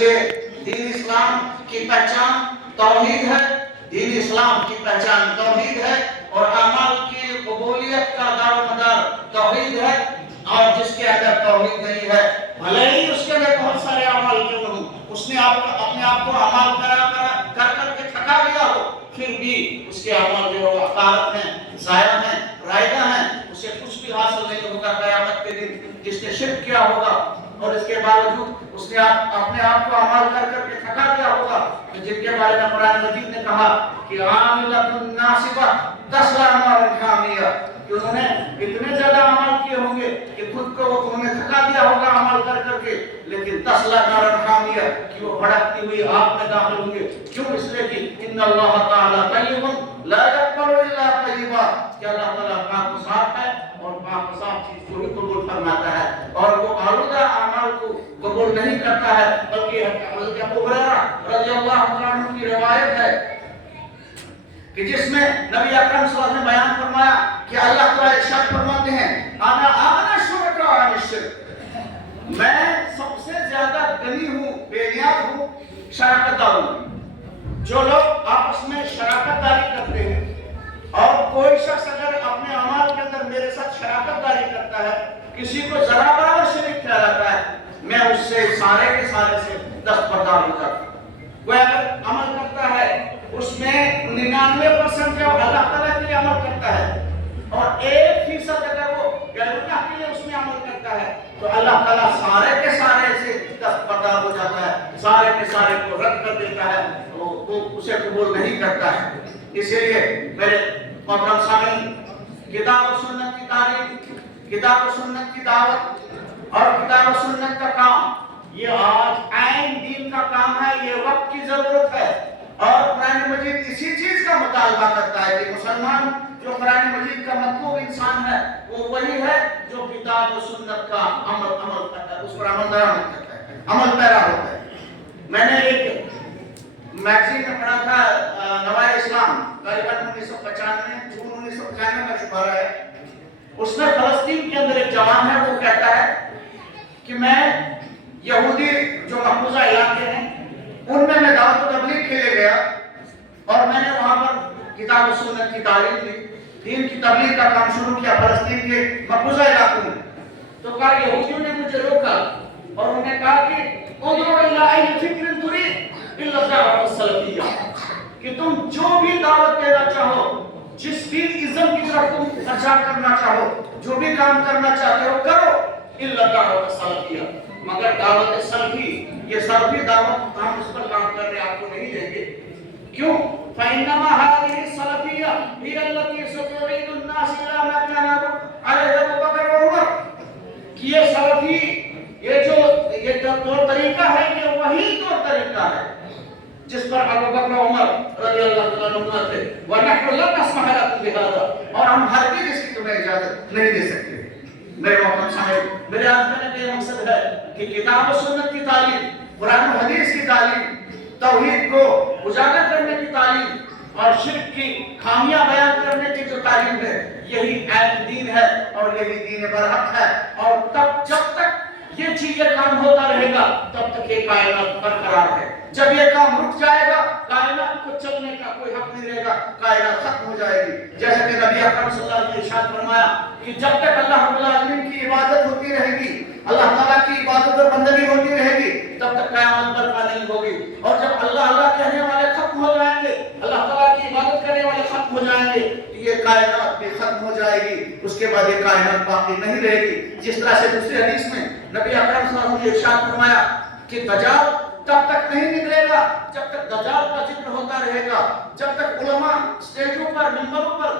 इसलिए दीन इस्लाम की पहचान तौहीद है, दीन इस्लाम की पहचान तौहीद है और अमल की कबूलियत का दारोमदार तौहीद है। और जिसके अंदर तौहीद नहीं है, भले ही उसके लिए बहुत सारे अमल क्यों न हो, उसने अपने आप को अमल कर करके थका दिया हो, फिर भी उसके अमल जो अकारत हैं, ज़ाया हैं, रायदा हैं, उसे कुछ भी हासिल नहीं होगा क़यामत के दिन। जिसने शिर्क किया होगा और इसके बावजूद उसने अपने आप को अमल कर करके थका दिया होगा, तो जिनके बारे में कुरान मजीद ने कहा कि आमिलतुन नासिबा तस्ला नारन हामिया, कि उन्होंने इतने ज्यादा अमल किए होंगे कि खुद को उन्होंने थका दिया होगा अमल कर करके, लेकिन तस्ला नारन हामिया, कि वो भड़कती हुई आग में दाखिल होंगे। क्यों? इसलिए कि इन्नल्लाह ताला तय्यबुन ला यक़बलु इल्ला तय्यबा, कि अल्लाह ताला पाक व साफ है और पाक व साफ चीज को ही कबूल फरमाता है, और वो आलूदा अमल को कबूल नहीं करता है। बल्कि हज़रत अबू हुरैरा रज़ियल्लाहु अन्हु की रिवायत है कि जिसमें नबी अकरम सल्लल्लाहु अलैहि वसल्लम ने बयान फरमाया कि अल्लाह ताला इरशाद फरमाते हैं, आना आमना शुरका अनिश्चित, मैं सबसे ज्यादा गनी हूँ, बेनियाज हूँ शराकतदारों में। जो लोग आपस में शराकतदारी करते हैं और कोई शख्स अगर अपने अमाल के अंदर मेरे साथ शराकतदारी करता है, किसी को जरा बराबर शरीक ठहराता है, मैं उससे सारे के सारे से दस्तबरदार हो जाता हूँ। कोई अगर अमल करता है उसमें 99% जो अल्लाह ताला के लिए अमल करता है और 1% अगर वो गैरुल्लाह के लिए उसमें अमल करता है, तो अल्लाह ताला सारे के सारे से दस्तबरदार हो जाता है, सारे के सारे को रद्द कर देता है, वो उसे कबूल नहीं करता है। इसीलिए मेरे मोहतरम सामीन, किताब और सुन्नत की तारीफ, किताब और सुन्नत की दावत और किताब और सुन्नत का काम, ये आज आइन दीन का काम है, ये वक्त की जरूरत है। और कुरान मजीद इसी चीज का मुतालबा करता है कि मुसलमान जो कुरान मजीद का मतलूब इंसान है, वो वही है जो किताब और सुन्नत का अमल करता है, उस पर अमल करता है, अमल पैरा होता है। मैंने एक मैगजीन में पढ़ा था, नवाए इस्लाम, करीबन 1995 जून 1995 का शुमारा है। उसमें फलस्तीन के अंदर एक जवान है, वो कहता है कि मैं यहूदी जो महफूजा इलाके हैं उनमें मैं दावत तबलीग के लिए गया और मैंने वहां पर किताब और सुन्नत की तालीम दी, दीन की तबलीग का काम शुरू किया फलस्तीन के महफूजा इलाकों में। तो कहा यहूदियों ने मुझे रोका और उन्होंने कहा कि कि तुम जो भी दावत देना चाहो, जिस भी इज्जत की तरफ तुम प्रचार करना चाहो, जो भी काम करना चाहते हो करो, इल्ला दावत सलफिया, मगर दावत सलफी, ये सलफी दावत हम उस पर काम करने आपको नहीं देंगे। क्यों? फइन्नमा हादिहि सलफिया हिया अल्लती सतुरीदु अन्नास इला मा काना अलैहि अबू बकर व उमर, कि ये सलफी, ये जो तौर तरीका है, ये वही तौर तरीका है जिस पर अबू बकर व उमर रज़ियल्लाहु तआला अन्हुमा थे। व नहनु ला नस्मह लकुम बिहादा, और हम हरगिज़ इसकी तुम्हें इजाजत नहीं दे सकते। मेरे मोहतरम साहिब, मेरे आज कहने का मकसद है कि किताब और सुन्नत की तालीम, कुरान और हदीस की तालीम, तौहीद को उजागर करने की तालीम और शिर्क की खामियां बयान करने की जो तालीम है, यही ऐन दीन है और यही दीन बरहक है। और तब जब तक ये चीजें काम होता रहेगा, तब तक ये कायनात बरकरार है। जब ये काम रुक जाएगा, कायनात को चलने का कोई हक नहीं रहेगा, कायनात खत्म हो जाएगी। जैसे कि नबी अकरम सल्लल्लाहु अलैहि वसल्लम ने इरशाद फरमाया कि जब तक अल्लाह रब्बुल आलमीन की इबादत होती रहेगी, अल्लाह ताला की इबादत और बंदगी होती रहेगी, तब तक क़यामत बर्पा नहीं होगी। और जब अल्लाह अल्लाह कहने वाले खत्म हो जाएंगे, अल्लाह ताला की इबादत करने वाले खत्म हो जाएंगे, तो ये कायनात भी खत्म हो जाएगी। उसके बाद ये कायनात बाकी नहीं रहेगी। जिस तरह से दूसरी हदीस में नबी अकरम सल्लल्लाहु अलैहि वसल्लम ने इरशाद फरमाया कि दज्जाल तब तक नहीं निकलेगा जब तक दज्जाल का जिक्र होता रहेगा, जब तक उलमा स्टेजों पर, मिंबरों पर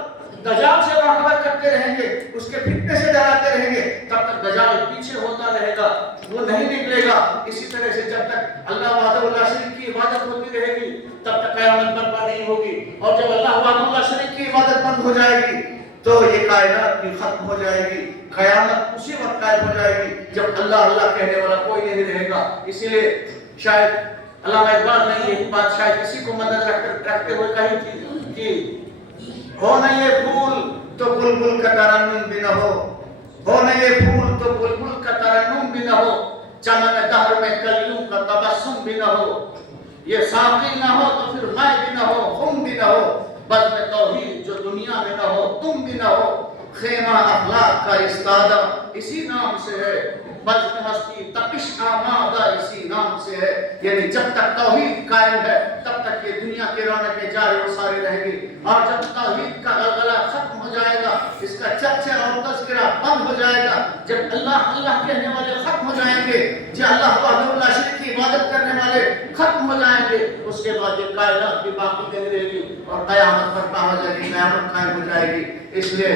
दज्जाल से बाखबर करते रहेंगे, उसके फितने से डराते रहेंगे, तब तक दज्जाल पीछे होता रहेगा, वो नहीं निकलेगा। इसी तरह से जब तक अल्लाह वहदहुल्ला शरीक की इबादत होती रहेगी, तब तक क़यामत बर्पा नहीं होगी। और जब अल्लाह वहदहुल्ला शरीक की इबादत बंद हो जाएगी, तो ये कायनात भी खत्म हो जाएगी। क़यामत उसी वक्त कायम हो जाएगी जब अल्लाह अल्लाह कहने वाला कोई नहीं रहेगा। इसीलिए शायद अल्लामा इकबाल ने ये बात शायद किसी को मदद रखते हुए कही थी कि हो न ये फूल तो बुलबुल का तरन्नुम भी न हो न ये फूल तो बुलबुल का तरन्नुम भी न हो, چمن دہر میں کلیوں کا تبسم بھی نہ ہو، یہ ساقی نہ ہو تو پھر میں بھی نہ ہو، خم بھی نہ ہو، بزم توحید جو دنیا میں نہ ہو تم بھی نہ ہو، خیمہ اخلاق کا استادہ اسی نام سے ہے، بزم ہستی تپش آمادہ اسی نام سے ہے، یعنی جب تک توحید قائم ہے تب تک یہ دنیا کی رونقیں جاری و ساری رہیں گی، اور جب توحید کا غلغلہ ختم ہو جائے گا، اس کا چرچا اور تذکرہ بند ہو جائے گا، جب اللہ اللہ کہنے والے ختم ہو جائیں گے، جب اللہ وحدہ لا شریک کی عبادت کرنے والے ختم ہو جائیں گے، اس کے بعد یہ کائنات بھی باقی نہیں رہے گی اور قیامت برپا ہو جائے گی، قیامت قائم ہو جائے گی۔ اس لیے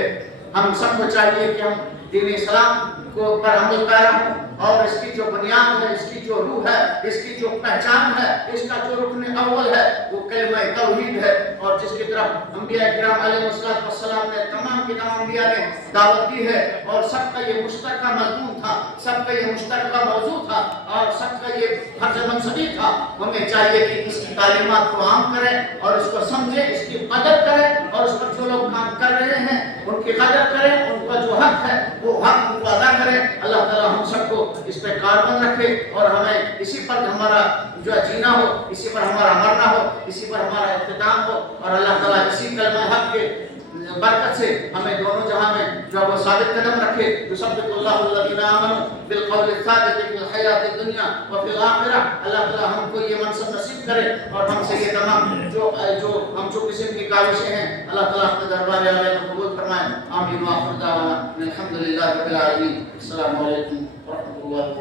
ہم سب کو چاہیے کہ ہم دین اسلام کو پر عمل پیرا ہوں، اور اس کی جو بنیاد ہے، اس کی جو روح ہے، اس کی جو پہچان ہے، اس کا جو رکن اول ہے وہ کلمہ توحید ہے، اور جس کی طرف انبیاء کرام علیہ السلام نے تمام کے تمام انبیاء نے دعوت دی ہے، اور سب کا یہ مشترکہ مضمون تھا، سب کا یہ مشترکہ موضوع تھا، اور سب کا یہ فرض منصبی تھا۔ ہمیں چاہیے کہ اس کی تعلیمات کو عام کریں اور اس کو سمجھیں، اس کی قدر کریں، اور اس پر جو لوگ کام کر رہے ہیں ان کی قدر کریں، ان کا جو حق ہے وہ حق ان کو ادا کریں۔ اللہ تعالیٰ ہم سب کو اس پہ کاربند رکھے، اور ہمیں اسی پر ہمارا جو جینا ہو، اسی پر ہمارا مرنا ہو، اسی پر ہمارا اختتام ہو، اور اللہ تعالیٰ اسی کلمہ حق کے برکت سے ہمیں دونوں جہاں میں جو وہ ثابت قدم رکھے۔ یثبت اللہ الذین آمنوا بالقول الثابت فی الحیات الدنیا وفی الآخرہ۔ اللہ تعالیٰ ہم کو یہ منصب نصیب کرے، اور ہم سے یہ تمام جو ہم جو قسم کی کاوشیں ہیں اللہ تعالیٰ اپنے دربار عالیہ میں قبول فرمائے۔ آمین وآخر دعوانا الحمد للہ رب العالمین۔ السلام علیکم ورحمۃ اللہ۔